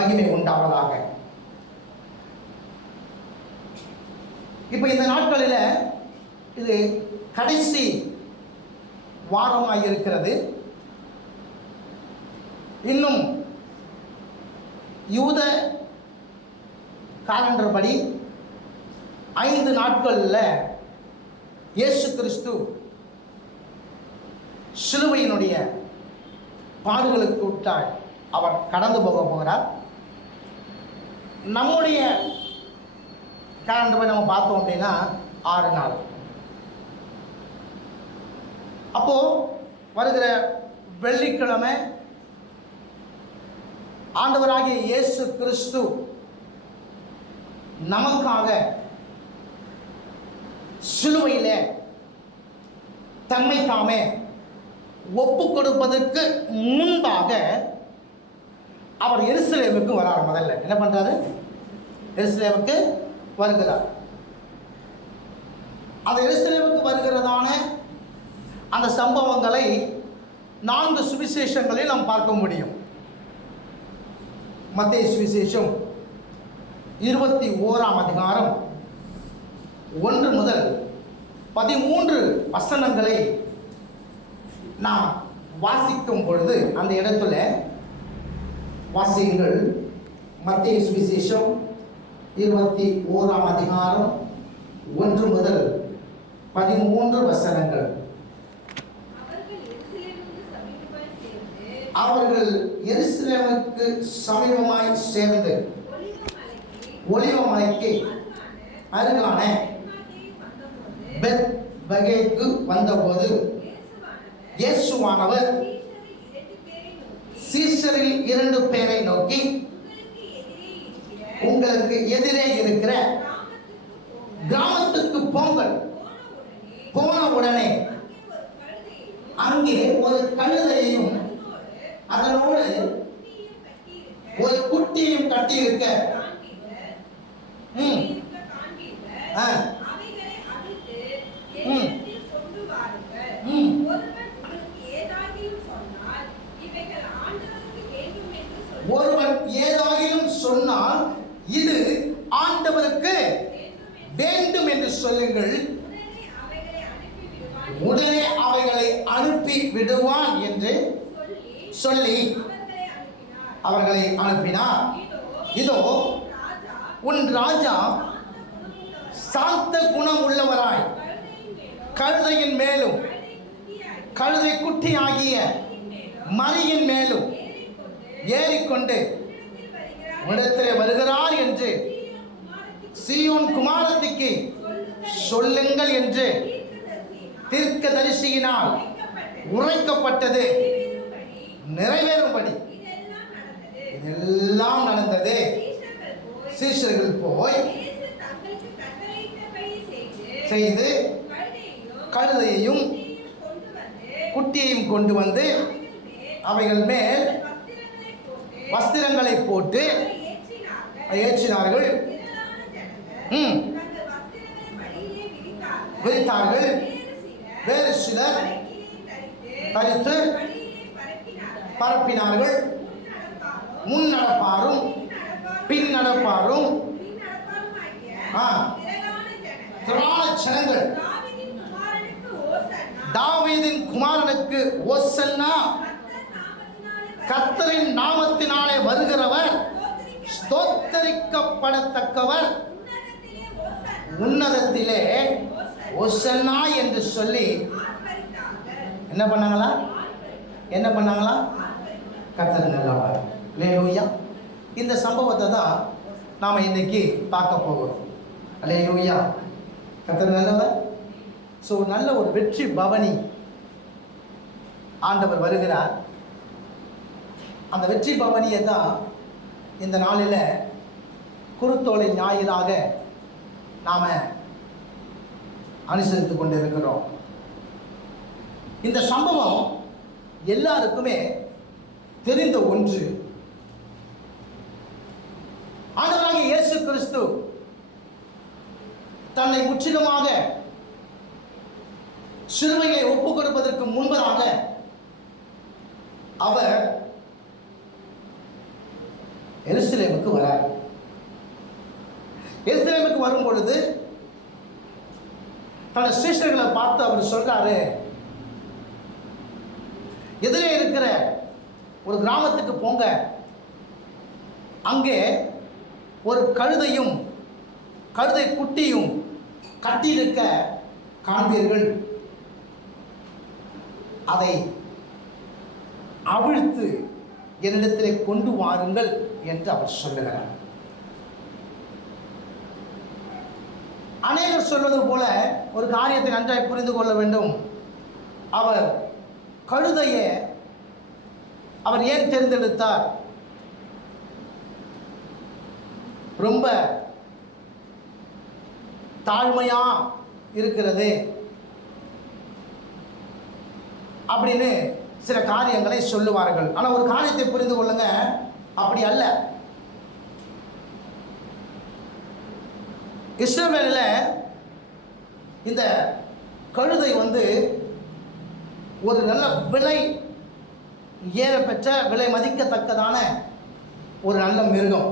மகிமை உண்டாவதாக. இப்போ இந்த நாட்களில் இது கடைசி வாரமாக இருக்கிறது. இன்னும் யூத காலண்டர் படி 5 நாட்களில் இயேசு கிறிஸ்து சிலுவையினுடைய பாடுகளுக்கு உட்கால் அவர் கடந்து போகிறார். நம்முடைய காலண்டர் நம்ம பார்த்தோம் அப்படின்னா 6 நாள். அப்போது வருகிற வெள்ளிக்கிழமை ஆண்டவராகிய இயேசு கிறிஸ்து நமக்காக சிலுவையிலே தம்மை தாமே ஒப்பு கொடுப்பதற்கு முன்பாக அவர் எருசலேமுக்கு வரார். முதல்ல என்ன பண்றாரு? எருசலேமுக்கு வருகிறார். அந்த எருசலேமுக்கு வருகிறதான அந்த சம்பவங்களை 4 சுவிசேஷங்களில் நாம் பார்க்க முடியும். மத்தேயு சுவிசேஷம் 21ஆம் அதிகாரம் 1 முதல் 13 வசனங்களை நாம் வாசிக்கும் பொழுது அந்த இடத்துல வாசியுங்கள். மத்தேயு சுவிசேஷம் 21ஆம் அதிகாரம் 1 முதல் 13 வசனங்கள். அவர்கள் எருசலேமுக்கு சமீபமாய் சேர்ந்து ஒலிவ மலைக்கு அருகான பெத்பகேக்கு வந்தபோது இயேசுவானவர் சீஷரில் 2 பேரை நோக்கி, உங்களுக்கு எதிரே இருக்கிற கிராமத்துக்கு போங்கள். போன உடனே அங்கே ஒரு கழுதையையும் அதனோடு ஒரு குட்டியும் கட்டியிருக்க ஒருவன் ஏதாகிலும் சொன்னால் இது ஆண்டவருக்கு வேண்டும் என்று சொல்லுங்கள், உடனே அவைகளை அனுப்பி விடுவான் என்று சொல்லி அவர்களை அனுப்பினார். இதோ உன் ராஜா சாந்த குணம் உள்ளவராய் கழுதையின் மேலும் கழுதை குட்டி ஆகிய மரியின் மேலும் ஏறிக்கொண்டு இடத்திலே வருகிறார் என்று சீயோன் குமாரத்திக்கு சொல்லுங்கள் என்று தீர்க்கதரிசியினால் உரைக்கப்பட்டது நிறைவேறும்படி இதெல்லாம் நடந்தது. சீஷர்கள் போய் செய்து கழுதையையும் குட்டியையும் கொண்டு வந்து அவைகள் மேல் வஸ்திரங்களை போட்டு ஏற்றினார்கள். விரித்தார்கள். வேறு சிலர் தரித்து பரப்பினார்கள். முன் நடப்பாரும் பின் நடப்பாரும் ஜனங்கள் தாவீதின் குமாரனுக்கு ஓசன்னா, கர்த்தரின் நாமத்தினாலே வருகிறவர் ஸ்தோத்தரிக்கப்படத்தக்கவர், உன்னதத்திலே ஓசன்னா என்று சொல்லி என்ன பண்ணாங்களா? கர்த்தர் நல்லவர். அல்லேலூயா. இந்த சம்பவத்தை தான் நாம் இன்னைக்கு பார்க்க போகிறோம். அல்லேலூயா. கர்த்தர் நல்லவர். ஸோ நல்ல ஒரு வெற்றி பவனி ஆண்டவர் வருகிறார். அந்த வெற்றி பவனியை தான் இந்த நாளில் குருத்தோலை ஞாயிறாக நாம் அனுசரித்து கொண்டிருக்கிறோம். இந்த சம்பவம் எல்லாருக்குமே தெரிந்த ஒன்று. ஆண்டவராகிய இயேசு கிறிஸ்து தன்னை முற்றிலுமாக சிலுவையை ஒப்புக் கொடுப்பதற்கு முன்பதாக அவர் எருசலேமுக்கு வரார். எருசலேமுக்கு வரும் பொழுது தன்னுடைய சீஷர்களை பார்த்து அவர் சொல்றாரு, எதிரே இருக்கிற ஒரு கிராமத்துக்கு போங்க, அங்கே ஒரு கழுதையும் கழுதை குட்டியும் கட்டியிருக்க காண்பீர்கள், அதை அவிழ்த்து என்னிடத்திலே கொண்டு வாருங்கள் என்று அவர் சொல்லுகிறார். அநேகர் சொல்வது போல ஒரு காரியத்தை நன்றாய் புரிந்து கொள்ள வேண்டும். அவர் கழுதையை அவர் ஏன் தேர்ந்தெடுத்தார்? ரொம்ப தாழ்மையா இருக்கிறது அப்படின்னு சில காரியங்களை சொல்லுவார்கள். ஆனால் ஒரு காரியத்தை புரிந்து கொள்ளுங்க, அப்படி அல்ல. இஸ்ரவேலில் இந்த கழுதை ஒரு நல்ல விலை ஏற பெற்ற, விலை மதிக்கத்தக்கதான ஒரு நல்ல மிருகம்.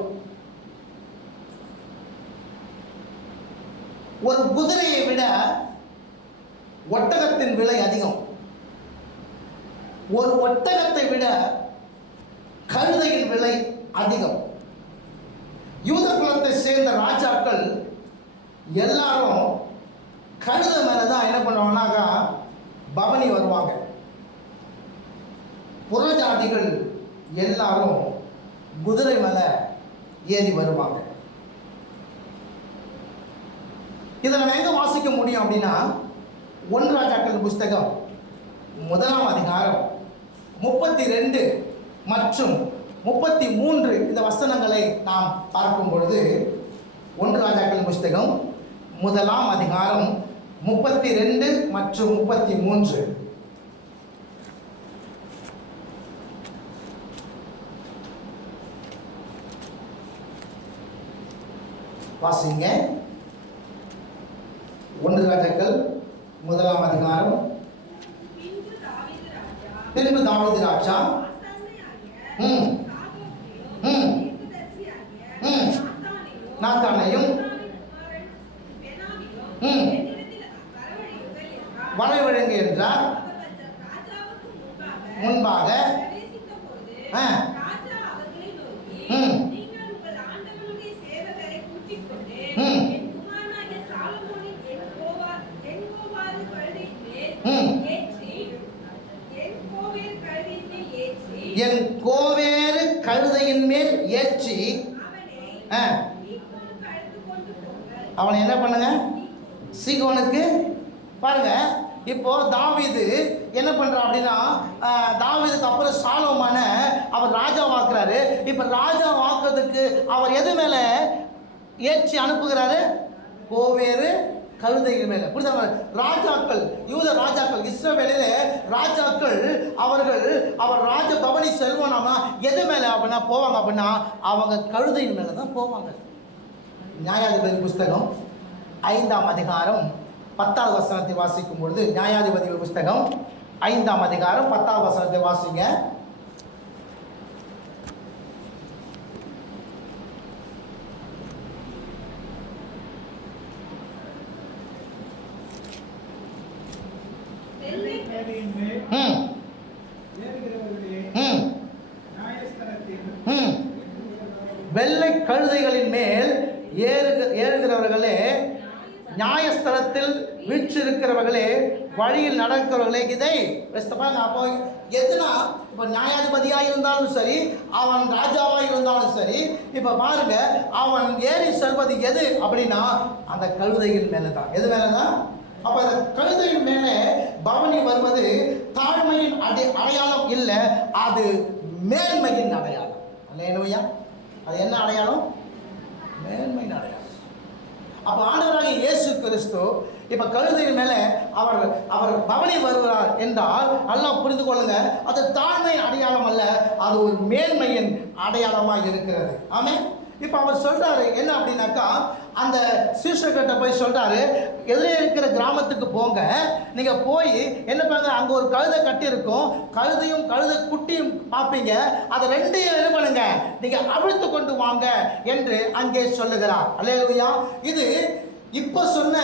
ஒரு குதிரையை விட ஒட்டகத்தின் விலை அதிகம். ஒரு ஒட்டகத்தை விட கழுதையின் விலை அதிகம். யூத குலத்தை சேர்ந்த ராஜாக்கள் எல்லாரும் கழுதை மேலே தான் என்ன பண்ணுவாங்கன்னாக்கா பவனி வருவாங்க. புறஜாதிகள் எல்லாரும் குதிரை மேலே ஏறி வருவாங்க. இதை நம்ம எங்கே வாசிக்க முடியும் அப்படின்னா, 1 ராஜாக்கள் புஸ்தகம் 1ஆம் அதிகாரம் 32 மற்றும் 33 இந்த வசனங்களை நாம் பார்க்கும் பொழுது, 1 ராஜாக்கள் புஸ்தகம் 1ஆம் அதிகாரம் 32 மற்றும் 33 வாசிங்க. 1 ராஜாக்கள் 1ஆம் அதிகாரம். பின்பு தாவீது ராஜா நாத்தானையும் வரவழைங்க என்றார். முன்பாக என் கோவேறு கழுதையின் மேல் ஏற்றி அவனை என்ன பண்ணுங்க, சீகோனுக்கு. பாருங்க, இப்போ தாவீது என்ன பண்றா அப்படின்னா, தாவீதுக்கு அப்புறம் சாலோமான அவர் ராஜா வாக்குறாரு. இப்ப ராஜா வாக்குறதுக்கு அவர் எது மேல ஏற்றி அனுப்புகிறாரு? கோவேறு கழுதைகள் மேல. புரியுதா? ராஜாக்கள், யூத ராஜாக்கள், இஸ்ரவேலிலே ராஜாக்கள் அவர் ராஜ பவனி செல்வனாமா எது மேல அப்படின்னா போவாங்க அப்படின்னா அவங்க கழுதையின் மேல தான் போவாங்க. நியாயாதிபதி புஸ்தகம் 5ஆம் அதிகாரம் 10வது வசனத்தை வாசிக்கும் பொழுது, நியாயாதிபதிகள் புஸ்தகம் 5ஆம் அதிகாரம் 10வது வசனத்தை வாசிங்க. வெள்ளை கழுதைகளின் மேல் ஏறுகிறவர்களே, நியாயஸ்தலத்தில் வீற்றிருக்கிறவர்களே, வழியில் நடக்கிறவர்களே, இதை அப்போ எதுனா இப்போ நியாயாதிபதியாக இருந்தாலும் சரி, அவன் ராஜாவாக இருந்தாலும் சரி, இப்போ பாருங்க அவன் ஏறி செல்வது எது அப்படின்னா அந்த கழுதையின் மேலே தான். எது மேலே தான்? அப்போ அந்த கழுதையின் மேலே பவனி வருவது தாழ்மையின் அடையாளம் இல்லை, அது மேன்மையின் அடையாளம். அல்லேலூயா. அது என்ன அடையாளம்? மேன்மையின் அடையாளம். அப்போ ஆண்டவராகிய இயேசு கிறிஸ்து இப்போ கழுதையின் மேலே அவர் பவனி வருகிறார் என்றால் நல்லா புரிந்து கொள்ளுங்க, அது தாழ்மையின் அடையாளம் அல்ல, அது ஒரு மேன்மையின் அடையாளமாக இருக்கிறது. ஆமென். இப்போ அவர் சொல்றாரு என்ன அப்படின்னாக்கா, அந்த சீஷர்கிட்ட போய் சொல்றாரு, எதிரே இருக்கிற கிராமத்துக்கு போங்க. நீங்க போய் என்ன பண்ணுங்க, அங்க ஒரு கழுதை கட்டி இருக்கும், கழுதையும் கழுதை குட்டியும் பார்ப்பீங்க. அதை ரெண்டையும் என்ன பண்ணுங்க, நீங்க அவிழ்த்து கொண்டு வாங்க என்று அங்கே சொல்லுகிறார். அல்லேலூயா. இது இப்ப சொன்ன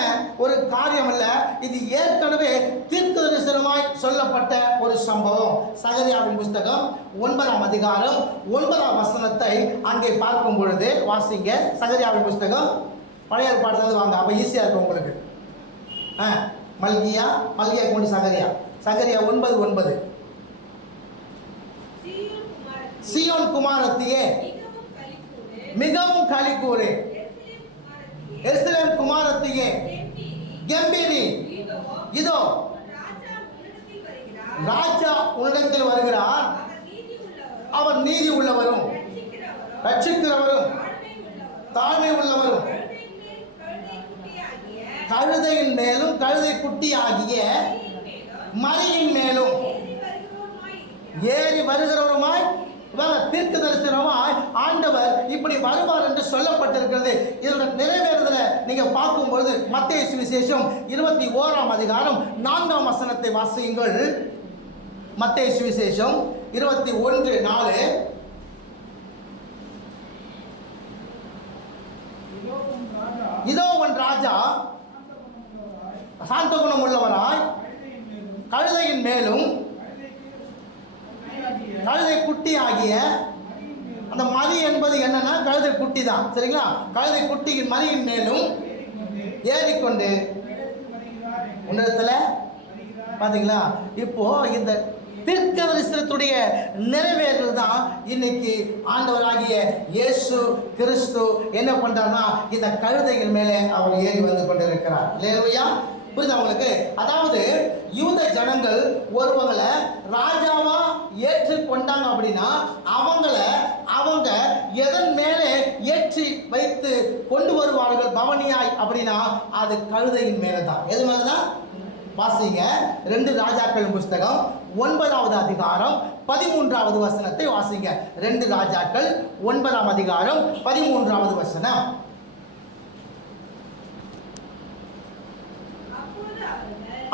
ஒரு காரியம் அல்ல, இது ஏற்கனவே தீர்க்கதரிசனமாய் சொல்லப்பட்ட ஒரு சம்பவம். சகரியாவின் புஸ்தகம் 9ஆம் அதிகாரம் 9ஆம் வசனத்தை அங்கே பார்க்கும் பொழுது வாசிங்க. சகரியாவின் புஸ்தகம் பழைய ஏற்பாட்டிலிருந்து வாங்க, அப்ப ஈஸியா இருக்கும் உங்களுக்கு. மல்கியா கொண்டு சகரியா 9:9. சீயோன் குமாரத்தியே மிகவும் களிக்கூறு, எருசலேம் குமாரத்தியே கெம்பீரி, இதோ ராஜா உன்னிடத்தில் வருகிறார், அவர் நீதி உள்ளவரும் ரட்சிக்கிறவரும் தாழ்மை உள்ளவரும், கழுதையின் மேலும் கழுதை குட்டி ஆகிய மரியின் மேலும் ஏறி வருகிறவருமாய், தீர்க்க தரிசனமாய் ஆண்டவர் இப்படி வருவார் என்று சொல்லப்பட்டிருக்கிறது. இதோட நிறைவேறுதல நீங்க பார்க்கும்போது மத்தேயு சுவிசேஷம் 21ஆம் அதிகாரம் 4ஆம் வசனத்தை வாசியுங்கள். மத்தேயு சுவிசேஷம் 21:4. இதோ உன் ராஜா சாந்த குணம் உள்ளவராய் கழுதையின் மேலும் கழுதை குட்டி ஆகிய, அந்த மரி என்பது என்னன்னா கழுதை குட்டி தான், சரிங்களா? கழுதை குட்டியின் மரியின் மேலும் ஏறிக்கொண்டு உன்னிடத்துல பாத்தீங்களா. இப்போ இந்த தீர்க்கதரிசனத்துடைய நிறைவேறல் தான் இன்னைக்கு ஆண்டவராகிய இயேசு கிறிஸ்து என்ன பண்றாருன்னா இந்த கழுதையின் மேலே அவர் ஏறி வந்து கொண்டிருக்கிறார். இல்லையா? புரியுதா உங்களுக்கு? அதாவது யூத ஜனங்கள் ஒருவங்களை ராஜாவா ஏற்று கொண்டாங்க அப்படின்னா அவங்க எதன் மேலே ஏற்றி வைத்து கொண்டு வருவார்கள் பவனியாய் அப்படின்னா அது கழுதையின் மேலே தான். எது மேலதான்? வாசிங்க 2 ராஜாக்கள் புஸ்தகம் 9ஆவது அதிகாரம் 13ஆவது வசனத்தை வாசிங்க. 2 ராஜாக்கள் 9ஆம் அதிகாரம் 13ஆவது வசனம்.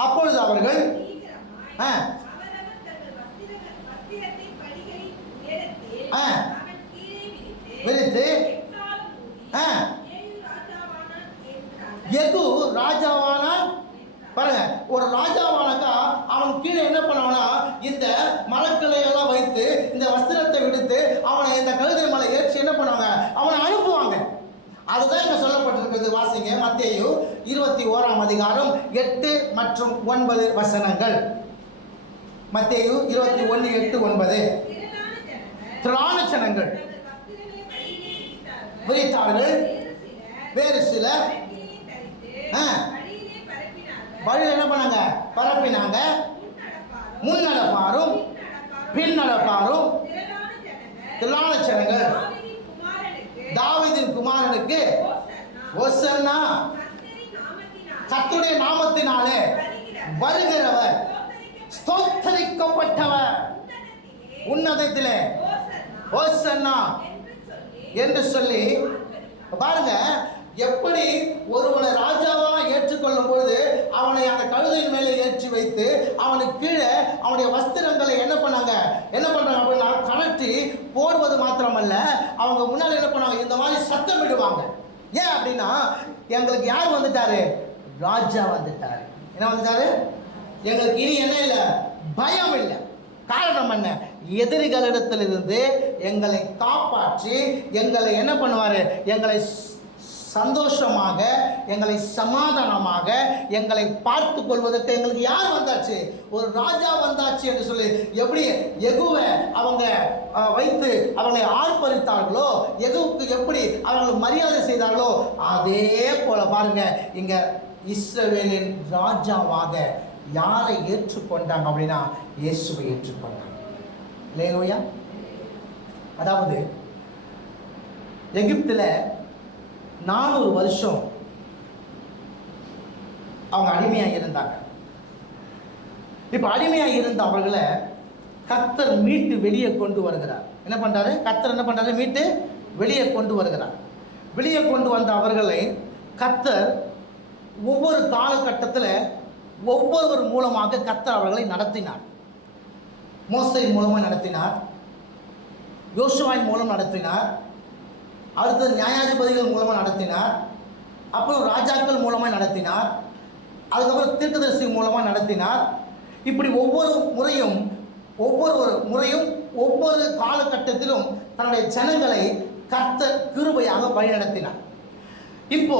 அப்பொழுது அவர்கள் விரித்து எகு ராஜாவானான். பாருங்க, ஒரு ராஜாவானாக்கா அவன் கீழே என்ன பண்ணுவானா, இந்த மரக்கிளை எல்லாம் வைத்து இந்த வஸ்திரத்தை விடுத்து அவனை இந்த கழுதை மலை ஏற்றி என்ன பண்ணுவாங்க, அவனை அனுப்புவாங்க. அதுதான் இங்க சொல்லப்பட்டிருக்கிறது. வாசிங்க மத்தேயு 21ஆம் அதிகாரம் 8 மற்றும் 9 வசனங்கள். மத்தேயு 21:8-9. திரளான ஜனங்கள் விரித்தார்கள், வேறு சிலர் வழியில் என்ன பண்ணாங்க, பரப்பினாங்க. முன் நடப்பாரும் பின் நடப்பாரும் திரளான ஜனங்கள் தாவீதின் குமாரனுக்கு ஓசன்னா, கர்த்தருடைய நாமத்தினாலே வருகிறவர் ஸ்தோத்திரிக்கப்பட்டவர், உன்னதத்திலே ஓசன்னா என்று சொல்லி. பாருங்க, எப்படி ஒருவனை ராஜாவா ஏற்றுக்கொள்ளும் பொழுது அவனை அந்த கழுதையின் மேலே ஏற்றி வைத்து அவனுக்கு கீழே அவனுடைய வஸ்திரங்களை என்ன பண்றாங்க அப்படின்னா கழற்றி போடுவது மாத்திரமல்ல, அவங்க முன்னாடி என்ன பண்ணாங்க, இந்த மாதிரி சத்தம் விடுவாங்க. ஏன் அப்படின்னா எங்களுக்கு யார் வந்துட்டாரு, ராஜா வந்துட்டாரு. என்ன வந்துட்டாரு, எங்களுக்கு இனி என்ன இல்லை, பயம் இல்லை. காரணம் என்ன, எதிரிகளிடத்திலிருந்து எங்களை காப்பாற்றி எங்களை என்ன பண்ணுவாரு, எங்களை சந்தோஷமாக எங்களை சமாதானமாக எங்களை பார்த்து கொள்வதற்கு எங்களுக்கு யார் வந்தாச்சு, ஒரு ராஜா வந்தாச்சு என்று சொல்லி எப்படி எகுவை அவங்க வைத்து அவங்களை ஆர்ப்பரித்தார்களோ, எகுவுக்கு எப்படி அவர்கள் மரியாதை செய்தார்களோ அதே போல பாருங்க இங்க இஸ்ரவேலின் ராஜாவாக யாரை ஏற்றுக்கொண்டாங்க அப்படின்னா இயேசுவை ஏற்றுக்கொண்டாங்க. இல்லையா? அதாவது எகிப்தில் 400 வருஷம் அவங்க அடிமையாக இருந்தாங்க. இப்போ அடிமையாக இருந்த அவர்களை கர்த்தர் மீட்டு வெளியே கொண்டு வருகிறார். என்ன பண்றாரு, கர்த்தர் என்ன பண்றாரு, மீட்டு வெளியே கொண்டு வருகிறார். வெளியே கொண்டு வந்த அவர்களை கர்த்தர் ஒவ்வொரு காலகட்டத்தில் ஒவ்வொருவர் மூலமாக கர்த்தர் அவர்களை நடத்தினார். மோசேயின் மூலமாக நடத்தினார், யோசுவாவின் மூலம் நடத்தினார், அடுத்தது நியாயாதிபதிகள் மூலமாக நடத்தினார், அப்புறம் ராஜாக்கள் மூலமாக நடத்தினார், அதுக்கப்புறம் தீர்க்கதரிசி மூலமாக நடத்தினார். இப்படி ஒவ்வொரு முறையும் ஒவ்வொரு காலகட்டத்திலும் தன்னுடைய ஜனங்களை கர்த்தர் கிருபையாக வழிநடத்தினார். இப்போ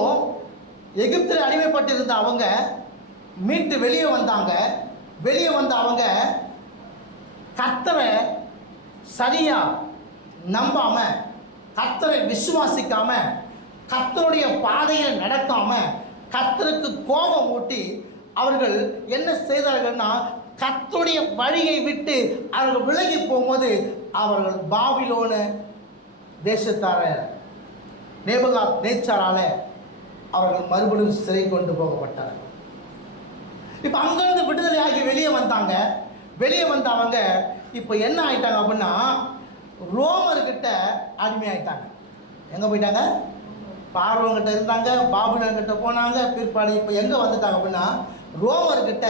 எகிப்தில் அடிமைப்பட்டிருந்த அவங்க மீட்டு வெளியே வந்தாங்க. வெளியே வந்த அவங்க கர்த்தரை சரியா நம்பாம, கர்த்தரை விசுவாசிக்காம, கர்த்தருடைய பாதையில் நடக்காம, கர்த்தருக்கு கோபம் ஊட்டி அவர்கள் என்ன செய்தார்கள்னா, கர்த்தருடைய வழியை விட்டு அவர்கள் விலகி போகும்போது அவர்கள் பாபிலோன தேசத்தார நேபுகாத்நேச்சாரால அவர்கள் மறுபடியும் சிறை கொண்டு போகப்பட்டார்கள். இப்போ அங்கிருந்து விடுதலையாகி வெளியே வந்தாங்க. வெளியே வந்தவங்க இப்போ என்ன ஆயிட்டாங்க அப்படின்னா, ரோமர்கிட்ட அடிமையாயிட்டாங்க. எங்கே போயிட்டாங்க? பார்வோங்கிட்ட இருந்தாங்க, பாபிலோன்கிட்ட போனாங்க. பிற்பாடு இப்போ எங்கே வந்துட்டாங்க அப்படின்னா, ரோமர்கிட்ட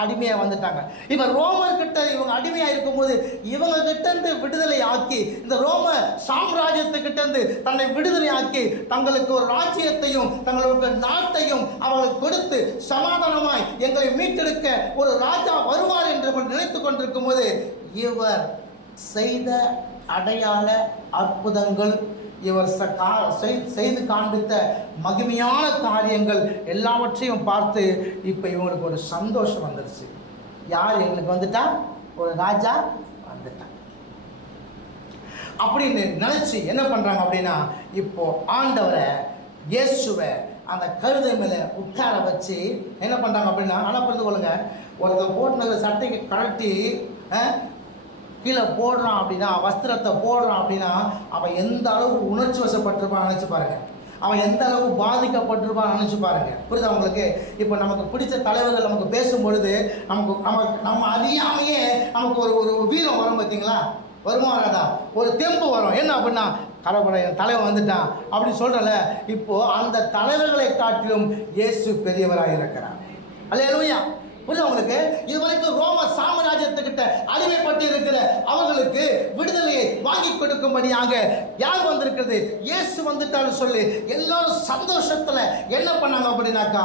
அடிமையாக வந்துட்டாங்க. இப்போ ரோமர்கிட்ட இவங்க அடிமையாக இருக்கும்போது இவங்க கிட்டேருந்து விடுதலை ஆக்கி, இந்த ரோம சாம்ராஜ்யத்துக்கிட்டேருந்து தன்னை விடுதலை ஆக்கி தங்களுக்கு ஒரு ராஜ்யத்தையும் தங்களுக்கு நாட்டையும் அவர்களுக்கு கொடுத்து சமாதானமாய் எங்களை மீட்டெடுக்க ஒரு ராஜா வருவார் என்று நினைத்து கொண்டிருக்கும் போது இவர் செய்த அடையாள அற்புதங்கள், இவர் செய்து காண்பித்த மகிமையான காரியங்கள் எல்லாவற்றையும் பார்த்து இப்போ இவங்களுக்கு ஒரு சந்தோஷம் வந்துருச்சு. யார் எங்களுக்கு வந்துட்டா? ஒரு ராஜா வந்துட்டான் அப்படின்னு நினச்சி என்ன பண்ணுறாங்க அப்படின்னா, இப்போ ஆண்டவரை இயேசுவை அந்த கழுதை மேலே உட்கார வச்சு என்ன பண்ணுறாங்க அப்படின்னா, ஆனால் புரிந்து கொள்ளுங்க, ஒருத்தர் போட்டுனது சட்டைக்கு கழட்டி கீழே போடுறான் அப்படின்னா, வஸ்திரத்தை போடுறான் அப்படின்னா, அவன் எந்த அளவுக்கு உணர்ச்சி வசப்பட்டிருப்பான்னு நினச்சி பாருங்கள். அவன் எந்த அளவுக்கு பாதிக்கப்பட்டிருப்பான்னு நினச்சி பாருங்கள். புரியுதா உங்களுக்கு? இப்போ நமக்கு பிடிச்ச தலைவர்கள் நமக்கு பேசும்பொழுது நம்ம அறியாமையே நமக்கு ஒரு வீரம் வரும். பார்த்தீங்களா? வருமா வராதா? ஒரு தெம்பு வரும். என்ன அப்படின்னா, கடவுளை என் தலைவன் வந்துட்டான் அப்படி சொல்கிறல. இப்போது அந்த தலைவர்களை காட்டிலும் இயேசு பெரியவராக இருக்கிறார். அல்லேலூயா. புரியுது உங்களுக்கு? இதுவரைக்கும் ரோம சாம்ராஜ்யத்துக்கிட்ட அடிமைப்பட்டு இருக்கிற அவர்களுக்கு விடுதலையை வாங்கி கொடுக்கும்படியாக யார் வந்திருக்கிறது? இயேசு வந்துட்டான்னு சொல்லி எல்லாரும் சந்தோஷத்தில் என்ன பண்ணாங்க அப்படின்னாக்கா,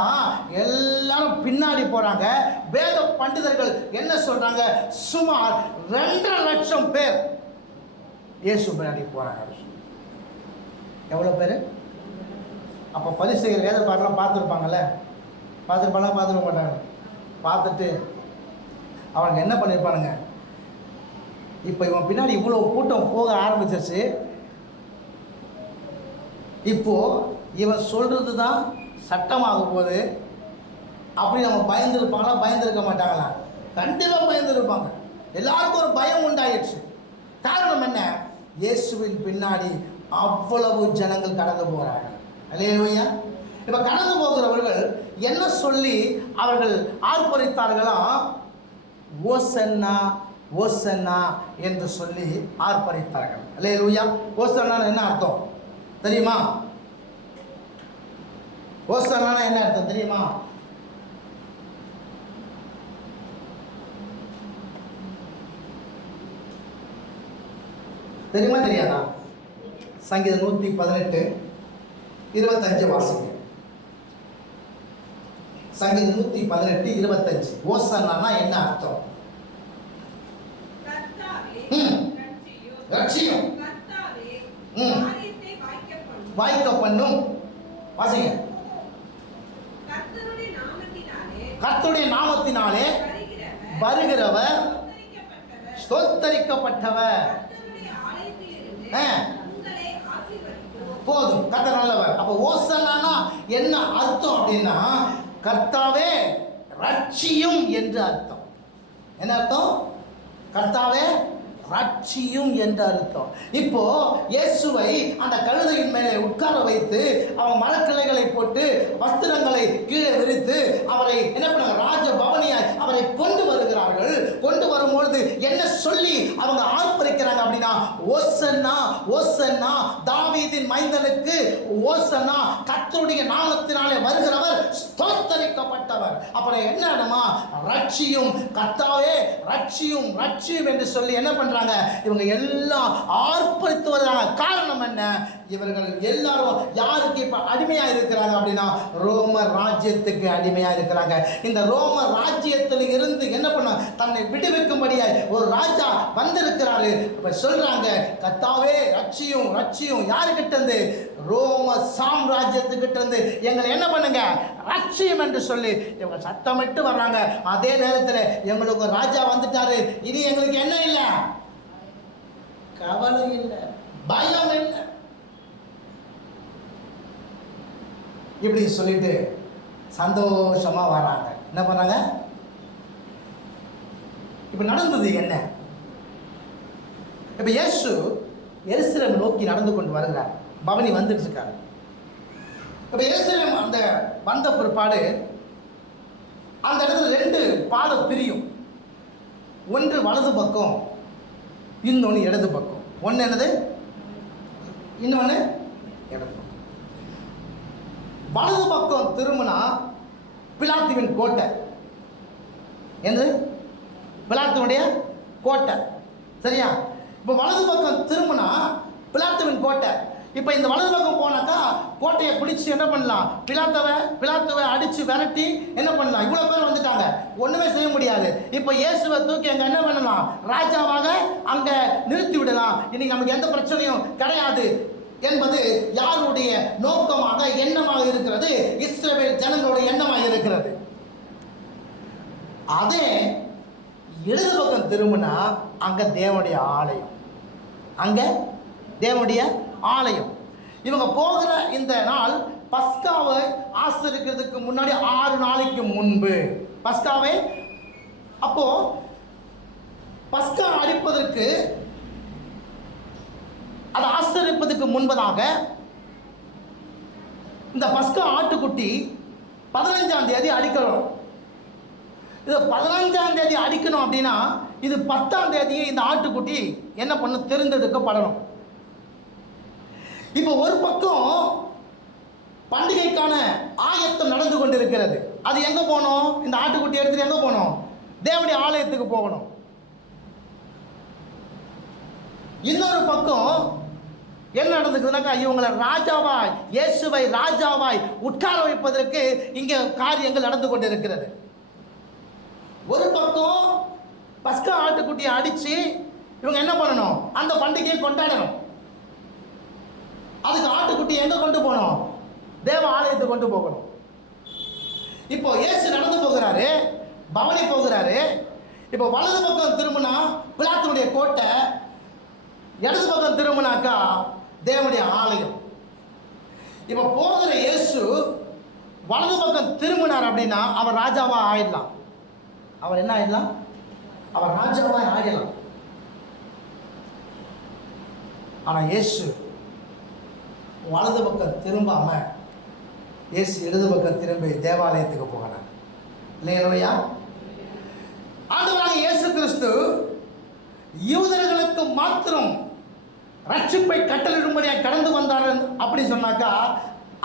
எல்லாரும் பின்னாடி போகிறாங்க. வேத பண்டிதர்கள் என்ன சொல்கிறாங்க? சுமார் 2.5 லட்சம் பேர் இயேசு பின்னாடி போகிறாங்க. எவ்வளோ பேர்? அப்போ பரிசேயர் வேத பாடலாம் பார்த்துருப்பாங்கல்ல? பார்த்துருக்க மாட்டாங்க. பார்த்துட்டு அவங்க என்ன பண்ணியிருப்பானுங்க, இப்போ இவன் பின்னாடி இவ்வளோ கூட்டம் போக ஆரம்பிச்சிருச்சு, இப்போது இவன் சொல்கிறது தான் சட்டமாகும் போது அப்படி நம்ம பயந்துருப்பாங்களா? பயந்துருக்க மாட்டாங்களா? கண்டிப்பாக பயந்துருப்பாங்க. எல்லாருக்கும் ஒரு பயம் உண்டாயிடுச்சு. காரணம் என்ன? இயேசுவின் பின்னாடி அவ்வளவு ஜனங்கள் கடந்து போகிறாங்க. அல்லேலூயா. இப்போ கடந்து போகிறவர்கள் என்ன சொல்லி அவர்கள் ஆர்ப்பரித்தார்களா? ஓசன்னா ஓசன்னா என்று சொல்லி ஆர்ப்பரித்தார்கள். அல்லேலூயா. ஓசன்னா என்ன அர்த்தம் தெரியுமா? ஓசன்னா என்ன அர்த்தம் தெரியுமா? தெரியுமா தெரியாதா? சங்கீதம் 118:25 வாசிங்க. சங்கீதம் 118:25. ஓசன்னா என்ன அர்த்தம்? ரட்சியும் வாய்க்க பண்ணும். வாசிங்க. கர்த்தருடைய நாமத்தினாலே வருகிறவர் ஸ்தோத்தரிக்கப்பட்டவர். போதும், கர்த்தர் நல்லவர். அப்போ ஓசன்னா என்ன அர்த்தம் அப்படின்னா, கர்த்தாவே ரட்சியும் என்று அர்த்தம். என்ன அர்த்தம்? கர்த்தாவே ரட்சியும் என்று அர்த்தம். இப்போ இயேசுவை அந்த கழுதையின் மேலே உட்கார வைத்து அவன் மரக்கிளைகளை போட்டு வஸ்திரங்களை கீழே விரித்து அவரை என்ன பண்ணாங்க? ராஜ பவனியாய் அவரை கொண்டு வருகிறார்கள். கொண்டு வரும்பொழுது பொழுது என்ன சொல்லி அவங்க ஆர்ப்பரிக்கிறாங்க அப்படின்னா, ஓசன்னா ஓசன்னா தாவீதின் மைந்தனுக்கு ஓசன்னா, கர்த்தருடைய நாமத்தினாலே வருகிறவர் ஸ்தோத்தரிக்கப்பட்டவர். அப்புறம் என்னமா, ரட்சியும் கர்த்தாவே ரட்சியும் ரட்சியும் என்று சொல்லி என்ன பண்றாங்க, இவங்க எல்லாம் ஆர்ப்பரித்து வருகிறாங்க. காரணம் என்ன, இவர்கள் எல்லாரும் யாருக்கு இப்ப அடிமையா இருக்கிறாங்க அப்படின்னா, ரோம ராஜ்யத்துக்கு அடிமையா இருக்கிறாங்க. இந்த ரோம ராஜ்யத்தில் இருந்து என்ன பண்ண, தன்னை விடுவிக்கும்படியாய் ஒரு ராஜா வந்திருக்கிறாரு. இப்ப சொல்றாங்க, கர்த்தாவே ரட்சியும் ரட்சியும். யாருக்கிட்ட இருந்து, ரோம சாம்ராஜ்யத்துக்கிட்ட இருந்து எங்களை என்ன பண்ணுங்க, ரட்சியம் என்று சொல்லி இவங்க சத்தமிட்டு வர்றாங்க. அதே நேரத்தில் எங்களுக்கு ராஜா வந்துட்டாரு, இனி எங்களுக்கு என்ன இல்லை, கவலை இல்லை, பயம் இல்லை. இப்படி சொல்லிட்டு சந்தோஷமா வராங்க. என்ன பண்ணாங்க, இப்ப நடந்தது என்ன, இப்ப இயேசு எருசலேம் நோக்கி நடந்து கொண்டு வருகிறார். பவனி வந்துட்டு இருக்காரு. இப்ப எருசலேம் அந்த வந்த பிற்பாடு அந்த இடத்துல 2 பாதை பிரியும். ஒன்று வலது பக்கம், இன்னொன்று இடது பக்கம். ஒன்று என்னது, இன்னொன்று இடது பக்கம். வலது பக்கம் திரும்பினா பிலாத்துவின் கோட்டை. என்னது, பிலாத்துடைய கோட்டை. சரியா? இப்போ வலது பக்கம் திரும்பினா பிலாத்துவின் கோட்டை. இப்போ இந்த வலது பக்கம் போனாக்கா கோட்டையை பிடிச்சி என்ன பண்ணலாம், பிலாத்துவை அடித்து விரட்டி என்ன பண்ணலாம். இவ்வளோ பேர் வந்துட்டாங்க, ஒன்றுமே செய்ய முடியாது. இப்போ இயேசுவை தூக்கி அங்கே என்ன பண்ணலாம், ராஜாவாக அங்கே நிறுத்தி விடலாம். இன்னைக்கு நமக்கு எந்த பிரச்சனையும் கிடையாது என்பது யாருடைய நோக்கமாக, எண்ணமாக இருக்கிறது, இஸ்ரவேல் ஜனங்களுடைய எண்ணமாக இருக்கிறது. அதே இடது பக்கம் திரும்பினா அங்கே தேவனுடைய ஆலயம், அங்கே தேவனுடைய ஆலயம். இவங்க போகிற இந்த நாள் பஸ்காவை ஆசரிக்கிறதுக்கு முன்னாடி 6 நாளைக்கு முன்பு பஸ்காவை. அப்போ பஸ்கா அடிப்பதற்கு, அதை ஆசரிப்பதற்கு முன்பதாக இந்த பஸ்கா ஆட்டுக்குட்டி 15ஆம் தேதி அடிக்கணும். இது 15ஆம் தேதி அடிக்கணும் அப்படின்னா இது 10ஆம் தேதியே இந்த ஆட்டுக்குட்டி என்ன பண்ண, தெரிந்தெடுக்கப்படணும். இப்போ ஒரு பக்கம் பண்டிகைக்கான ஆயத்தம் நடந்து கொண்டிருக்கிறது. அது எங்க போகணும், இந்த ஆட்டுக்குட்டி எடுத்துட்டு எங்க போகணும், தேவனுடைய ஆலயத்துக்கு போகணும். இன்னொரு பக்கம் என்ன நடந்துக்குதுனாக்கா, இவங்களை ராஜாவாய், இயேசுவை ராஜாவாய் உட்கார வைப்பதற்கு இங்கே காரியங்கள் நடந்து கொண்டிருக்கிறது. ஒரு பக்கம் பஸ்கா ஆட்டுக்குட்டியை அடித்து இவங்க என்ன பண்ணணும், அந்த பண்டிகையை கொண்டாடணும். அதுக்கு ஆட்டுக்குட்டி எங்கே கொண்டு போகணும், தேவ ஆலயத்துக்கு கொண்டு போகணும். இப்போ இயேசு நடந்து போகிறாரு, பவனி போகிறாரு. இப்போ வலது பக்கம் திரும்பினா பிலாத்துடைய கோட்டை, இடது பக்கம் திரும்பினாக்கா தேவனுடைய ஆலயம். இப்போ போகிற இயேசு வலது பக்கம் திரும்பினார் அப்படின்னா அவர் ராஜாவா ஆயிடலாம். அவர் என்ன ஆயிடலாம், அவர் ராஜாவா ஆயிடலாம். ஆனால் இயேசு வலது பக்கம் திரும்பாம இயேசு இடது பக்கம் திரும்பி தேவாலயத்துக்கு போகிறார். இல்லையா? ஆண்டவராகிய இயேசு கிறிஸ்து யூதர்களுக்கு மாத்திரம் ரட்சிப்பை கட்டளிடும்படியாக கடந்து வந்தார் அப்படி சொன்னாக்கா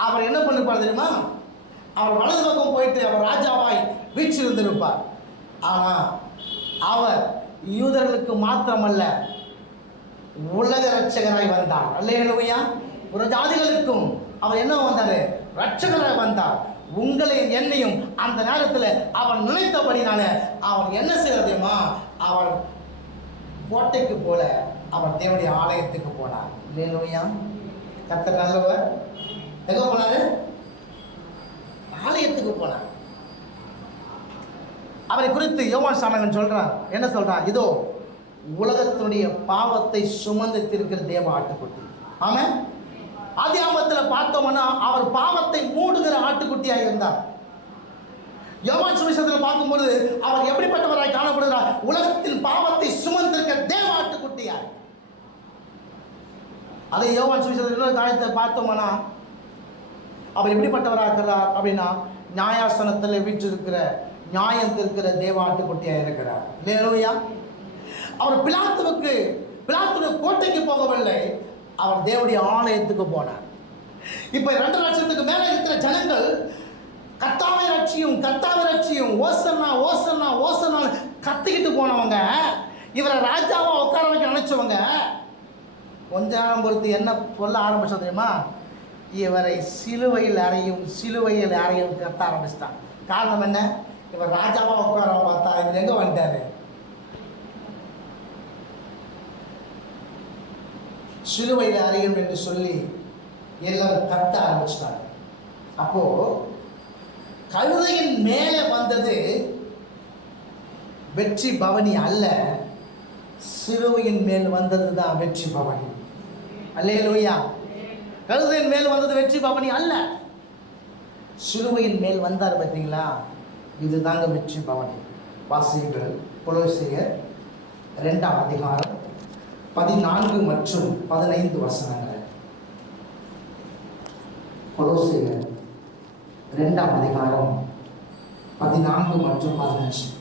அவர் என்ன பண்ணிருப்பார் தெரியுமா, அவர் வலது பக்கம் போயிட்டு அவர் ராஜாவாய் வீற்றிருந்திருப்பார். ஆனால் அவர் யூதர்களுக்கு மாத்திரமல்ல, உலக ரட்சகராய் வந்தார். அல்லேலூயா! ஒரு ஜாதிகளுக்கும் அவர் என்ன வந்தார், ரட்சகராய் வந்தார். உங்களையும் என்னையும் அந்த நேரத்தில் அவர் நினைத்தபடினால அவர் என்ன செய்யறதுமா, அவர் கோட்டைக்கு போல அவர் தேவனுடைய ஆலயத்துக்கு போனார். இல்லையா? கர்த்தர் நல்லவர். எங்க போனாரு, ஆலயத்துக்கு போனார். அவரை குறித்து யோவான் சாணகன் சொல்றார், என்ன சொல்றார், இதோ உலகத்தினுடைய பாவத்தை சுமந்து தீர்க்கிற தேவ ஆட்டுக்குட்டி. ஆமென். ஆதியாகமத்தில் பார்த்தோம்னா அவர் பாவத்தை மூடுகிற ஆட்டுக்குட்டியாக இருந்தார். யோவான் சுவிசேஷத்தில் பார்க்கும்போது அவர் எப்படிப்பட்டவராய் காணப்படுகிறார், உலகத்தின் பாவத்தை சுமந்திருக்க தேவ ஆட்டுக்குட்டியார். அதை யோவான் சுவிசேஷத்தில் இன்னொரு காரியத்தை பார்த்தோம்னா அவர் எப்படிப்பட்டவராக இருக்கிறார் அப்படின்னா, நியாயாசனத்தில் வீற்றிருக்கிற நியாயம் தீர்க்கிற தேவ ஆட்டுக்குட்டியாக இருக்கிறார். இல்லையா? அவர் பிலாத்துடைய கோட்டைக்கு போகவில்லை, அவர் தேவனுடைய ஆலயத்துக்கு போனார். இப்ப 2 லட்சத்துக்கு மேல இருக்கிற ஜனங்கள் கர்த்தாவே ரட்சியும், கர்த்தாவே ரட்சியும், ஓசன்னா ஓசன்னா ஓசன்னா கத்திக்கிட்டு போனவங்க, இவரை ராஜாவா உட்கார வைக்க நினைச்சவங்க கொஞ்ச நேரம் பொறுத்து என்ன சொல்ல ஆரம்பிச்சோம் தெரியுமா? இவரை சிலுவையில் அறையும் கத்த ஆரம்பிச்சிட்டான். காரணம் என்ன? இவர் ராஜாவா உட்கார பார்த்தா இவர் எங்க வந்துட்டாரு? சிலுவையில் அறையும் என்று சொல்லி எல்லாரும் கத்த ஆரம்பிச்சிட்டாங்க. அப்போ கழுதையின் மேலே வந்தது வெற்றி பவனி அல்ல, சிலுவையின் மேல் வந்தது தான் வெற்றி பவனி. அல்லேலூயா. கழுதையின் மேல் வந்தது வெற்றி பவனி அல்ல, சிலுவையின் மேல் வந்தார். பார்த்தீங்களா? இது தாங்க வெற்றி பவனி. வாசியுங்கள் கொலோசியர் 2ஆம் அதிகாரம் 14 மற்றும் 15 வசனங்கள். கொலோசியர் 2ஆம் அதிகாரம் 14 மற்றும் 15.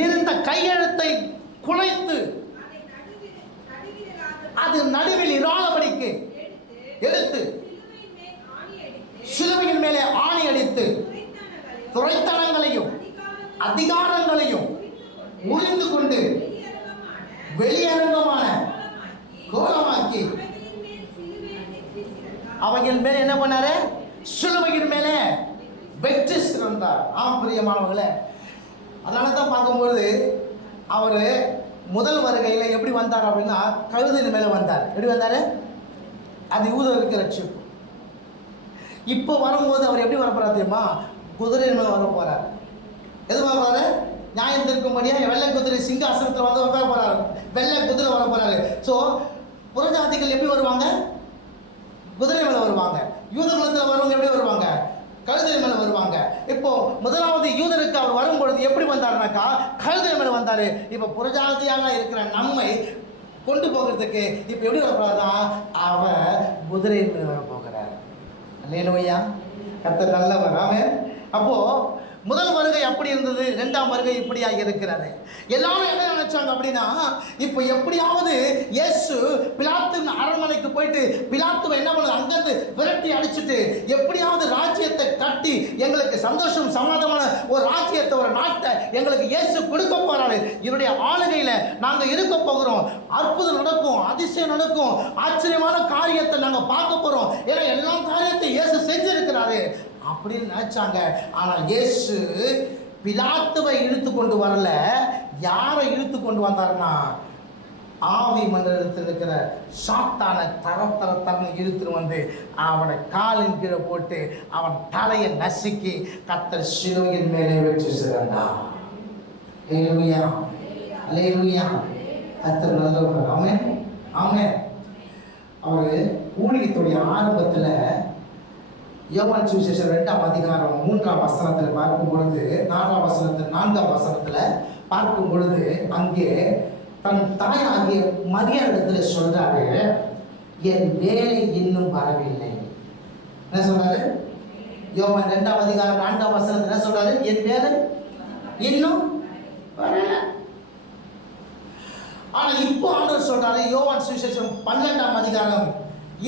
இருந்த கையெழுத்தை குலைத்து அது நடுவில் இராதபடிக்கு எடுத்து சிலுவையின் மேலே ஆணி அடித்து துரைத்தனங்களையும் அதிகாரங்களையும் உறிந்து கொண்டு வெளியரங்கமான கோலமாக்கி அவைகள் மேலே என்ன பண்ணாரு? சிலுவையின் மேலே வெற்றி சிறந்தார். பிரியமானவர்களே, அதனால தான் பார்க்கும்போது அவர் முதல் வருகையில் எப்படி வந்தார் அப்படின்னா கழுதையின் மேலே வந்தார். எப்படி வந்தார்? அது யூதருக்கு ரட்சிப்பு. இப்போ வரும்போது அவர் எப்படி வர போறார் தெரியுமா? குதிரையின் மேலே வர போறார். எது வர போறாரு? நியாயம் தீர்க்கும்படியாக வெள்ளை குதிரை சிங்காசனத்தில் வந்து உட்கார போறாரு. வெள்ளை குதிரை வர போறாரு. ஸோ புறஜாதிகள் எப்படி வருவாங்க? குதிரை மேலே வருவாங்க. யூத குலத்தில் வரவங்க எப்படி வருவாங்க? கழுதை மேலே வருவாங்க. இப்போ முதலாவது யூதருக்கு அவர் வரும்பொழுது எப்படி வந்தாருனாக்கா கழுதை மேலே வந்தார். இப்போ புறஜாதியாக இருக்கிற நம்மை கொண்டு போகிறதுக்கு இப்போ எப்படி வரப்போறாருன்னா அவர் குதிரையின் மேலே வர போகிறார். அல்லேலூயா. கர்த்தர் நல்லவர். ஆமென். அப்போ முதல் வருகை அப்படி இருந்தது, 2ஆம் வருகை இப்படியாக இருக்கிறது. எல்லாரும் என்ன நினைச்சாங்க அப்படின்னா, இப்போ எப்படியாவது இயேசு பிலாத்தின் அரண்மனைக்கு போயிட்டு பிலாத்துவை என்ன பண்ண அங்கிருந்து விரட்டி அடிச்சுட்டு எப்படியாவது ராஜ்யத்தை கட்டி எங்களுக்கு சந்தோஷம் சமாதானமான ஒரு ராஜ்யத்தை, ஒரு நாட்டை எங்களுக்கு இயேசு கொடுக்க போறாரு. இவருடைய ஆளுகையில நாங்க இருக்க போகிறோம். அற்புதம் நடக்கும், அதிசயம் நடக்கும், ஆச்சரியமான காரியத்தை நாங்க பார்க்க போறோம். ஏன்னா எல்லா காரியத்தையும் இயேசு செஞ்சிருக்கிறாரு அப்படின்னு நினைச்சாங்க. ஆனால் இயேசு பிலாத்துவை இழுத்து கொண்டு வரல. யாரை இழுத்து கொண்டு வந்தாருன்னா ஆவி மண்டலத்தில் இருக்கிற சாத்தான தரத்தரத்தரன்னு இழுத்துட்டு வந்து அவனை காலின் கீழே போட்டு அவன் தலையை நசுக்கி கர்த்தர் சிலுவையின் மேலே வெற்றி சிறந்தார். அல்லேலூயா. அல்லேலூயா. கர்த்தர் நல்லவர். ஆமென். ஆமென். அவர் ஊழியத்துடைய ஆரம்பத்தில் யோவான் சுவிசேஷம் 2ஆம் அதிகாரம் 3ஆம் வசனத்தில் பார்க்கும் பொழுது 4ஆம் வசனத்தில் பார்க்கும் பொழுது அங்கே தன் தாயாகிய மரியாளிடத்தில் சொல்றாரு, என் வேலை இன்னும் வரவில்லை. என்ன சொல்றாரு? யோவான் 2ஆம் அதிகாரம் 4ஆம் வசனத்தில் என்ன சொல்றாரு? என் வேலை இன்னும் வரல. ஆனா இப்போ ஆண்டவர் சொல்றாரு, யோவான் சுவிசேஷம் 12ஆம் அதிகாரம்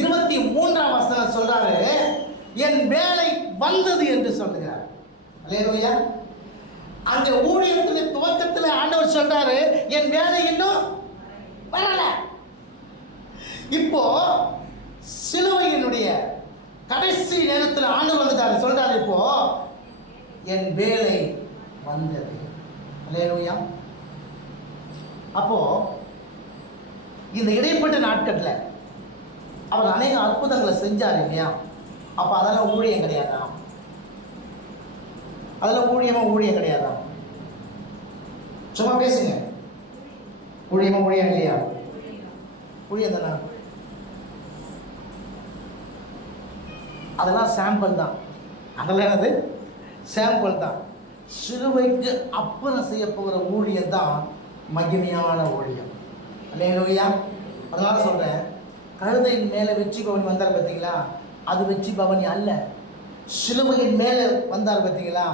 23ஆம் வசனம் சொல்றாரு, என் வேலை வந்தது என்று சொல்லுகிறார். அல்லேலூயா. அந்த ஊழியத்தின் துவக்கத்தில் ஆண்டவர் சொல்றாரு, என் வேலை இன்னும் வரல. இப்போ சிலுவையினுடைய கடைசி நேரத்தில் ஆண்டவர் வந்துட்டாரு, சொல்றாரு, இப்போ என் வேலை வந்தது. அல்லேலூயா. அப்போ இந்த இடைப்பட்ட நாட்களில் அவர் அநேக அற்புதங்களை செஞ்சார் இல்லையா? அப்போ அதெல்லாம் ஊழியம் கிடையாதான்? அதெல்லாம் ஊழியம் கிடையாதான்? சும்மா பேசுங்க. ஊழியம் இல்லையா? ஊழியம் தானே. அதெல்லாம் சாம்பிள் தான். அதெல்லாம் என்னது? சாம்பிள் தான். சிலுவைக்கு அப்புறம் செய்ய போகிற ஊழியம் தான் மகிமையான ஊழியம். அல்லேலூயா. அதனால சொல்றேன், கழுதையின் மேலே வெற்றி கோவன் வந்தார் பார்த்தீங்களா? அது வெற்றி பவனி அல்ல. சிலுவையின் மேலே வந்தார் பார்த்தீங்களா,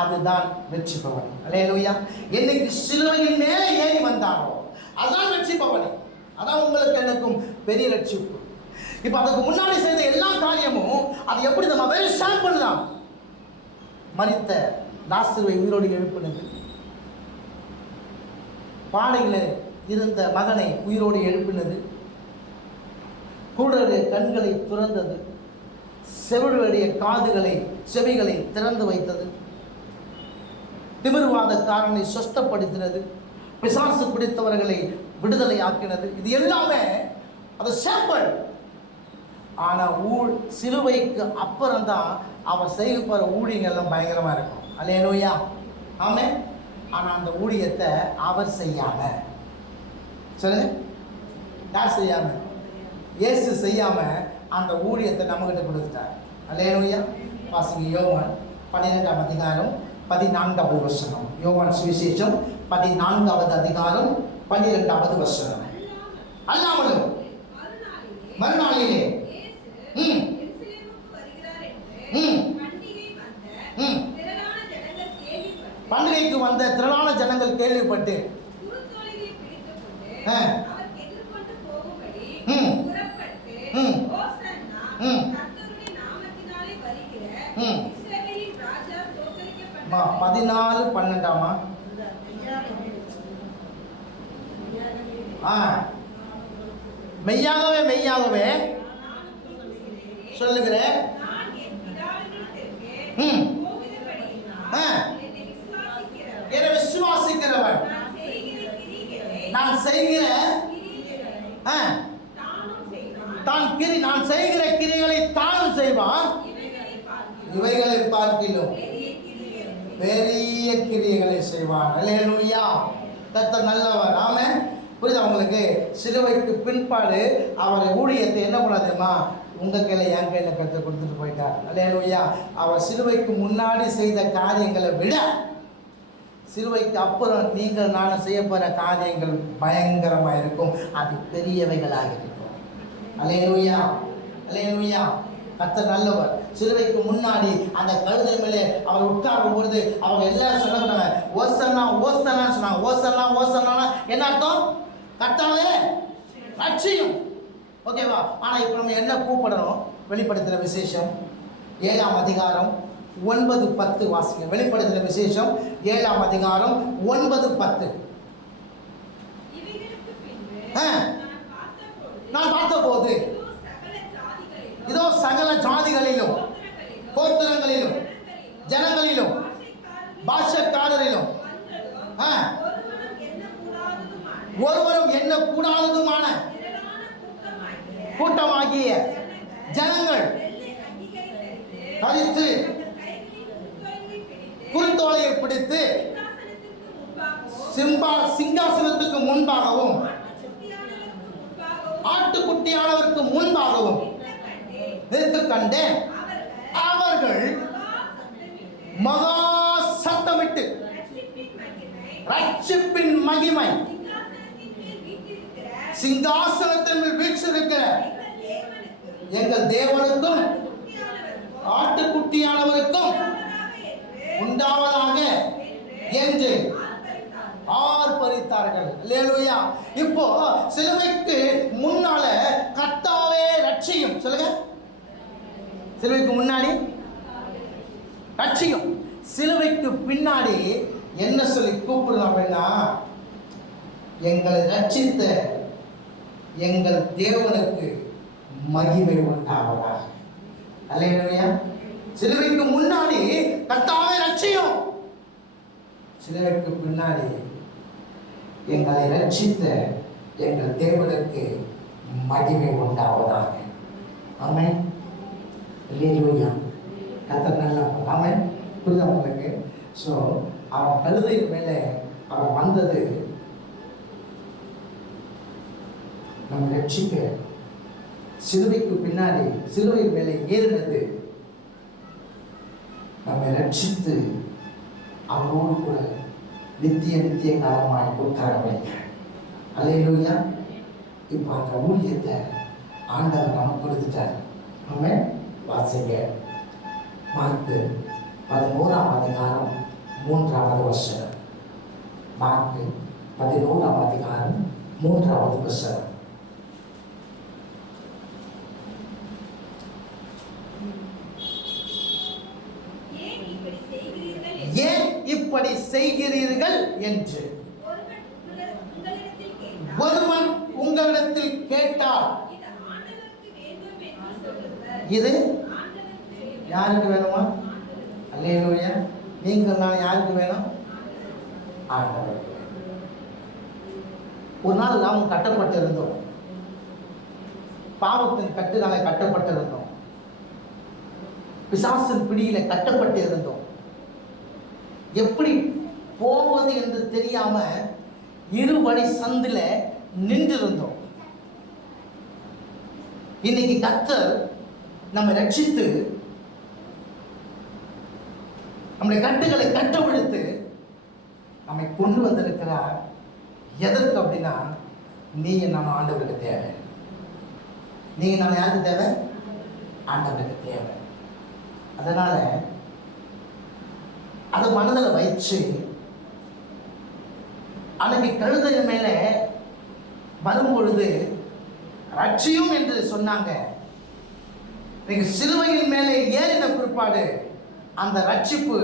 அதுதான் வெற்றி பவனி. அல்லேலூயா. என்னைக்கு சிலுவையின் மேலே ஏறி வந்தாரோ அதான் வெற்றி பவனி. அதான் உங்களுக்கு எனக்கும் பெரிய ரட்சிப்பு. இப்போ அதுக்கு முன்னாடி செய்த எல்லா காரியமும் அது எப்படி நம்ம வெறும் சாம்பிள் தான். மரித்த லாசருவை உயிரோடு எழுப்பினது, பானையில் இருந்த மகனை உயிரோடு எழுப்பினது, கூடருடைய கண்களை துறந்தது, செவிடுடைய செவிகளை திறந்து வைத்தது, திமிர்வாதக்காரனை சொஸ்தப்படுத்தினது, பிசாசு பிடித்தவர்களை விடுதலை ஆக்கினது. இது எல்லாமே அது சாம்பிள். ஆனால் சிலுவைக்கு அப்புறம் தான் அவர் செய்ய போகிற ஊழியங்கள்லாம் பயங்கரமாக இருக்கும். அல்லேலூயா. ஆமென். ஆனால் அந்த ஊழியத்தை அவர் செய்யாமல், சொல்லுங்க, யார் செய்யாமல்? இயேசு செய்யாமல் அந்த ஊழியத்தை நம்மகிட்ட கொடுத்துட்டார். அல்லேலூயா. வாசிங்க யோவான் 12ஆம் அதிகாரம் 14வது வசனம். யோவான் சுவிசேஷம் 14வது அதிகாரம் 12வது வசனம். அல்லாமலும் மறுநாளிலே பண்டிகைக்கு வந்த திரளான ஜனங்கள் கேள்விப்பட்டு மா 14:12 மெய்யாகவே மெய்யாகவே சொல்லுகிறேன், என்னை விசுவாசிக்கிறவன் நான் செய்கிற நான் செய்கிற கிரிகளை தானும் செய்வான், இவைகளை பார்க்கிலும் பெரிய கிரியைகளை செய்வான். அல்லேலூயா. கர்த்தர் நல்லவர். ஆமென். புரியுது அவங்களுக்கு? சிலுவைக்கு பின்பாடு அவரை ஊழியத்தை என்ன பண்ணாதுமா, உங்கள் கையில் என் கையில் கற்று கொடுத்துட்டு போயிட்டார். அல்லேலூயா. அவர் சிலுவைக்கு முன்னாடி செய்த காரியங்களை விட சிலுவைக்கு அப்புறம் நீங்கள் நானும் செய்ய போகிற காரியங்கள் பயங்கரமாக இருக்கும். அது பெரியவைகளாக இருக்கும். அல்லேலூயா. அல்லேலூயா. கர்த்தர் நல்லவர். சிலுவைக்கு முன்னாடி அந்த கழுதை மேலே அவர் உட்காரும் பொழுது அவங்க எல்லாரும் சொன்னாங்க, ஓசன்னா ஓசன்னான்னு சொன்னாங்க. ஓசன்னா என்ன அர்த்தம்? கர்த்தாவே ரட்சியும். ஓகேவா? ஆனால் இப்போ நம்ம என்ன கூப்பிடணும்? வெளிப்படுத்துகிற விசேஷம் 7ஆம் அதிகாரம் 9-10 வாசிங்க. வெளிப்படுத்துகிற விசேஷம் 7ஆம் அதிகாரம் 9-10. நான் பார்த்தபோது இதோ சகல ஜாதிகளிலும் கோத்திரங்களிலும் ஜனங்களிலும் பாஷக்காரரிலும் ஒருவரும் என்ன கூடாததுமான கூட்டமாகிய ஜனங்கள் தரித்து குறுந்தோலையை பிடித்து சிங்காசனத்துக்கு முன்பாகவும் ஆட்டுக்குட்டியானவருக்கு முன்பாகவும் நிற்க கண்டேன். அவர்கள் மகா சத்தமிட்டு ரட்சிப்பின் மகிமை சிங்காசனத்தின் மேல் வீற்றிருக்கிற எங்கள் தேவனுக்கும் ஆட்டுக்குட்டியானவருக்கும் உண்டாவதாக என்று ஆர்ப்பரித்தார்கள். அல்லேலூயா. இப்போ சிலுவைக்கு முன்னால கர்த்தாவே ரட்சியும். சொல்லுங்க. சிலுவைக்கு முன்னாடி ரட்சியும், சிலுவைக்கு பின்னாடி என்ன சொல்லி கூப்பிடுறோம் அப்படின்னா, எங்களை ரட்சித்த எங்கள் தேவனுக்கு மகிமை உண்டாவதாக. அல்லேலூயா. சிலுவைக்கு முன்னாடி கர்த்தாவே ரட்சியும், சிலுவைக்கு பின்னாடி எங்களை ரட்சித்த எங்கள் தேவனுக்கு மகிமை உண்டாவதாக. ஆமென். அல்லேலூயா. கர்த்தர் நல்லவர். ஆமென். புரியுதா உங்களுக்கு? ஸோ அவன் கழுதை மேலே அவன் வந்தது நம்ம ரட்சிக்க, சிலுவைக்கு பின்னாடி சிலுவை மேலே ஏறினது நம்மை ரட்சித்து அவனோடு கூட நித்திய காலமாய் உட்கார வைக்க. அல்லேலூயா. இப்போ அந்த ஊழியத்தை ஆண்டவர் நமக்கு கொடுத்துட்டார். ஆமென். வாசிங்க. மார்க்கு 11ஆம் அதிகாரம் 3வது வசனம். மார்க்கு 11ஆம் அதிகாரம் 3வது வசனம். ஏன் இப்படி செய்கிறீர்கள் என்று ஒருவன் உங்களிடத்தில் கேட்டால், இது யாருக்கு வேணுமா? அல்லேலூயா. நீங்கள் நான் யாருக்கு வேணும்? ஆண்டவருக்கு வேணும். ஒரு நாள் நாம் கட்டப்பட்டிருந்தோம், பாவத்தின் கட்டுகளை கட்டப்பட்டிருந்தோம், பிசாசின் பிடியில கட்டப்பட்டு இருந்தோம். எப்படி போவது என்று தெரியாம இருவழி சந்தில நின்றிருந்தோம். இன்னைக்கு கர்த்தர் நம்ம ரட்சித்து நம்முடைய கட்டுகளை கட்டவிழ்த்து நம்மை கொண்டு வந்திருக்கிறார். எதற்கு அப்படின்னா, நீங்க நான் ஆண்டவருக்கு தேவை. நீங்க நான் யாருக்கு தேவை? ஆண்டவருக்கு தேவை. அதனால அதை மனதில் வைச்சு அன்னைக்கு கழுதை மேலே வரும்பொழுது ரட்சியும் என்று சொன்னாங்க. நீங்க சிலுவையின் மேலே ஏறின பிற்பாடு அந்த ரட்சிப்பு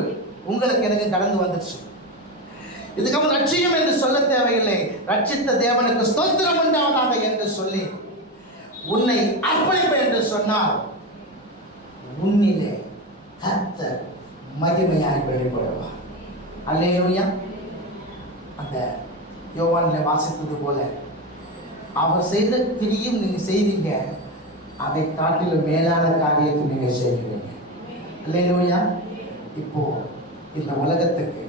உங்களுக்கு எனக்கு கடந்து வந்துருச்சு. இதுக்கப்புறம் ரட்சியம் என்று சொல்ல தேவையில்லை. ரட்சித்த தேவனுக்கு ஸ்தோத்திரம் உண்டாவதாக என்று சொல்லி உன்னை அர்ப்பணிப்பு என்று சொன்னால் உன்னிலே கர்த்தர் மகிமையாய் வெளிப்படுவார். அல்லேலூயா. அந்த யோவானில் வாசித்தது போல அவர் செய்த கிரியும் நீங்க செய்வீங்க, அதை காட்டிலும் மேலான காரியத்தை நீங்க செய்வீங்க. அல்லேலூயா. இப்போ இந்த உலகத்துக்கு,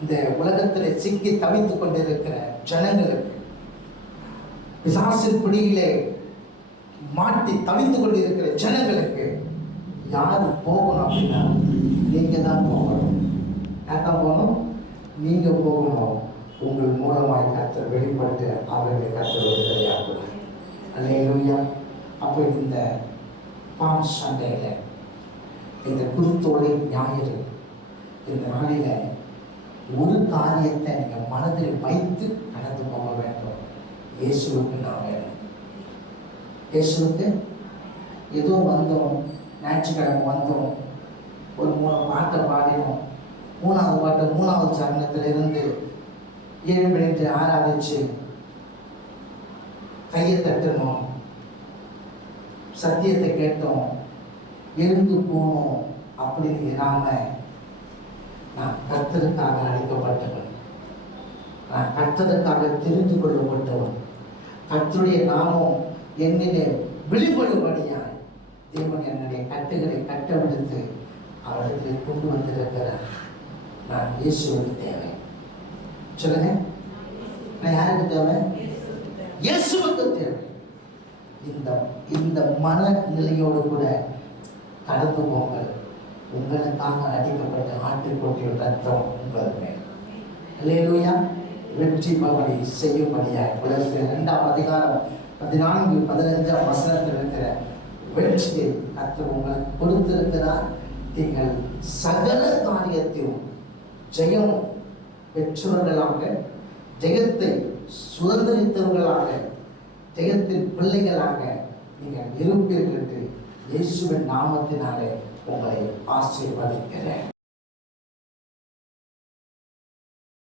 இந்த உலகத்தில் சிக்கி தவித்துக் கொண்டிருக்கிற ஜனங்களுக்கு, பிசாசின் பிடியிலே மாட்டி தவித்துக் கொண்டிருக்கிற ஜனங்களுக்கு யாரு போகணும் அப்படின்னா, நீங்க தான் போகணும். யார் தான் போகணும்? நீங்க போகணும். உங்கள் மூலமாய் கர்த்தர் வெளிப்பட்டு அவர்களை கர்த்தர் விடுதலையாக்குவார். அல்லேலூயா. அப்போ இந்த பாம் சண்டையில, இந்த குருத்தோலை ஞாயிறு இந்த நாளில ஒரு காரியத்தை நீங்க மனதில் வைத்து கடந்து போக வேண்டும். இயேசுவுக்கு நான் வேணும். இயேசுவுக்கு ஏதோ வந்தோம், ஞாயிற்றுக்கிழமை வந்தோம், ஒரு 3 பாட்டை பாடினோம், 3வது பாட்டு 3வது சரணத்திலிருந்து 7 மினிட்டு ஆராதிச்சு கையை தட்டணும், சத்தியத்தை கேட்டோம், எழுந்து போனோம் அப்படின்னு இல்லாம, நான் கர்த்தருக்காக அழைக்கப்பட்டவன், நான் கர்த்தருக்காக தெரிந்து கொள்ளப்பட்டவன், கர்த்தருடைய நாமம் என்னிலே வெளிப்படும்படியாய் தேவன் என்னுடைய கட்டுகளை கட்டவிழ்த்து அவரிடத்திலே கொண்டு வந்திருக்கிறார். நான் இயேசுவுக்கு தேவை. சொல்லுங்க, நான் யாருக்கு தேவை? இயேசுவுக்கு தேவை. இந்த மனநிலையோடு கூட கடந்து போங்கள். உங்களுக்காக அடிக்கப்பட்ட ஆட்டுக்குட்டியின் ரத்தம் உங்கள் மேல். அல்லேலூயா. வெற்றி பவனி செய்யும்படியாய் உலகத்தில் 2ஆம் அதிகாரம் 14, 15ஆம் வசனத்தில் இருக்கிற வெற்றியை கர்த்தர் உங்களுக்கு கொடுத்திருக்கிறார். நீங்கள் சகல காரியத்தையும் ஜெயம் பெற்றவர்களாக, ஜெயத்தை சுதந்திரித்தவர்களாக, ஜெயத்தின் பிள்ளைகளாக நீங்கள் இருப்பீர்கள் என்று இயேசுவின் நாமத்தினாலே உங்களை ஆசீர்வதிக்கிறேன்.